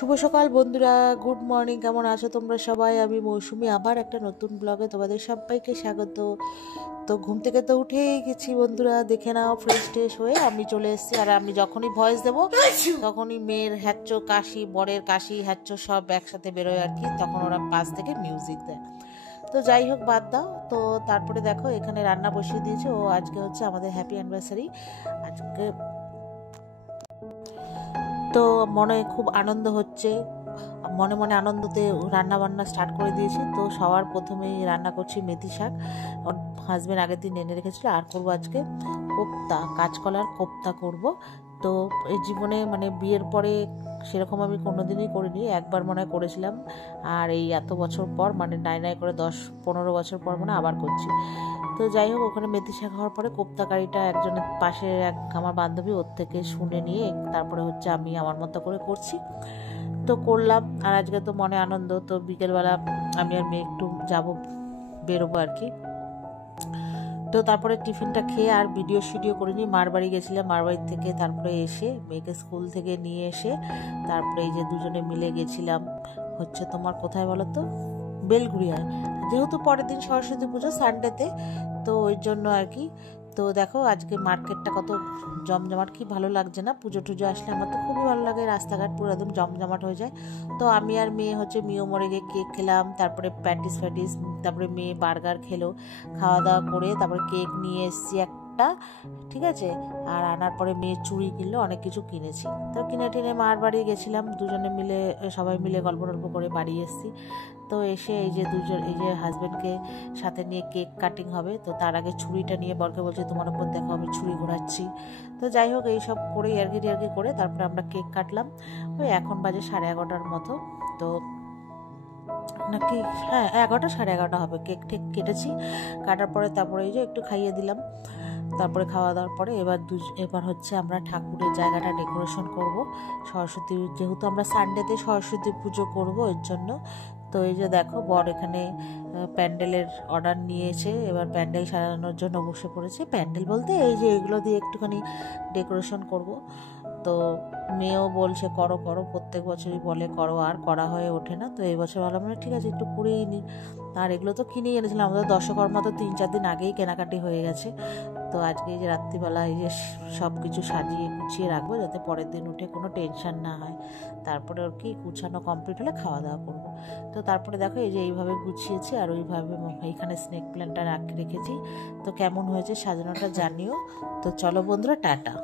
শুভ সকাল বন্ধুরা, good morning. কেমন আছো তোমরা সবাই? আমি মৌসুমি, আবার একটা নতুন ব্লগে তোমাদের সবাইকে স্বাগত। তো ঘুম থেকে তো উঠেই গেছি বন্ধুরা, দেখে নাও। ফ্রেশ ট্রেশ হয়ে আমি চলে এসেছি। আর আমি যখনই ভয়েস দেবো তখনই মেয়ের হ্যাচ্চো কাশি, বরের কাশি হ্যাচ্চো সব একসাথে বেরোয় আর কি। তখন ওরা পাশ থেকে মিউজিক দেয়। তো যাই হোক, বাদ দাও। তো তারপরে দেখো এখানে রান্না বসিয়ে দিয়েছে। ও আজকে হচ্ছে আমাদের হ্যাপি অ্যানিভার্সারি আজকে। তো মনে খুব আনন্দ হচ্ছে, মনে মনে আনন্দতে রান্না বান্না স্টার্ট করে দিয়েছি। তো সবার প্রথমেই রান্না করছি মেথি শাক। ওর হাজব্যান্ড আগের দিন এনে রেখেছিল। আর করবো আজকে কোপ্তা, কাঁচকলার কোপ্তা করব। তো এই জীবনে মানে বিয়ের পরে সেরকম আমি কোনোদিনই করিনি, একবার মনে হয় করেছিলাম। আর এই এত বছর পর মানে নাই করে 10-15 বছর পর মানে আবার করছি। তো যাই হোক, ওখানে মেথি শাক হওয়ার পরে কোপ্তা কারিটা একজনের পাশে এক আমার বান্ধবী ওর থেকে শুনে নিয়ে তারপরে হচ্ছে আমি আমার মতো করে করছি। তো করলাম। আর আজকে তো মনে আনন্দ। তো বিকেলবেলা আমি আর মেয়ে একটু বেরোবো আর কি। তো তারপরে টিফিনটা খেয়ে আর ভিডিও করিনি। মার বাড়ি গেছিলাম, মার বাড়ি থেকে তারপরে এসে মেয়েকে স্কুল থেকে নিয়ে এসে তারপরে এই যে দুজনে মিলে গেছিলাম হচ্ছে তোমার কোথায় বলো তো, বেলঘুরিয়ায়। যেহেতু পরের দিন সরস্বতী পুজো সানডেতে, তো ওই জন্য আর কি। তো দেখো আজকে মার্কেটটা কত জমজমাট, কি ভালো লাগছে না? পুজো টুজো আসলে আমার তো খুবই ভালো লাগে, রাস্তাঘাট পুরো একদম জমজমাট হয়ে যায়। তো আমি আর মেয়ে হচ্ছে মিও মোড়ে গিয়ে কেক খেলাম, তারপরে প্যাটিস, তারপরে মেয়ে বার্গার খেলো। খাওয়া দাওয়া করে তারপরে কেক নিয়ে এসেছি একটা, ঠিক আছে। আর আনার পরে মেয়ে চুড়ি কিনলো, অনেক কিছু কিনেছি। তো কিনে টিনে মার বাড়ি গেছিলাম, দুজনে মিলে সবাই মিলে গল্প টল্প করে বাড়ি এসেছি। তো এসে এই যে এই যে হাজব্যান্ডকে সাথে নিয়ে কেক কাটিং হবে। তো তার আগে ছুরিটা নিয়ে বরকে বলছে তোমার উপর দেখো আমি ছুরি ঘোরাচ্ছি। তো যাই হোক, এইসব করে ইয়ার্কি করে তারপরে আমরা কেক কাটলাম। ওই এখন বাজে 11:30 মতো। তো নাকি হ্যাঁ 11টা 11:30 হবে। কেক ঠেক কেটেছি, কাটার পরে তারপরে এই যে একটু খাইয়ে দিলাম। তারপরে খাওয়া দাওয়ার পরে এবার হচ্ছে আমরা ঠাকুরের জায়গাটা ডেকোরেশন করব। সরস্বতী, যেহেতু আমরা সানডেতে সরস্বতী পুজো করব এর জন্য। তো এই যে দেখো বর এখানে প্যান্ডেলের অর্ডার নিয়েছে, এবার প্যান্ডেল সাজানোর জন্য বসে পড়েছে। প্যান্ডেল বলতে এই যে এগুলো দিয়ে একটুখানি ডেকোরেশন করব। তো মেয়েও বলছে করো করো, প্রত্যেক বছরই বলে করো, আর করা হয়ে ওঠে না। তো এই বছর ভাবলাম না ঠিক আছে একটু করেই নিই। আর এগুলো তো কিনেই এনেছিলাম, আমাদের দশকর্মা তো 3-4 দিন আগেই কেনাকাটি হয়ে গেছে। তো আজকে এই যে রাত্রিবেলা এই যে সব কিছু সাজিয়ে গুছিয়ে রাখবো, যাতে পরের দিন উঠে কোনো টেনশন না হয়। তারপরে ওর কি গুছানো কমপ্লিট হলে খাওয়া দাওয়া করবো। তো তারপরে দেখো এই যে এইভাবে গুছিয়েছি, আর ওইভাবে এইখানে স্নেক প্ল্যান্টটা রেখেছি। তো কেমন হয়েছে সাজানোটা জানিও। তো চলো বন্ধুরা, টাটা।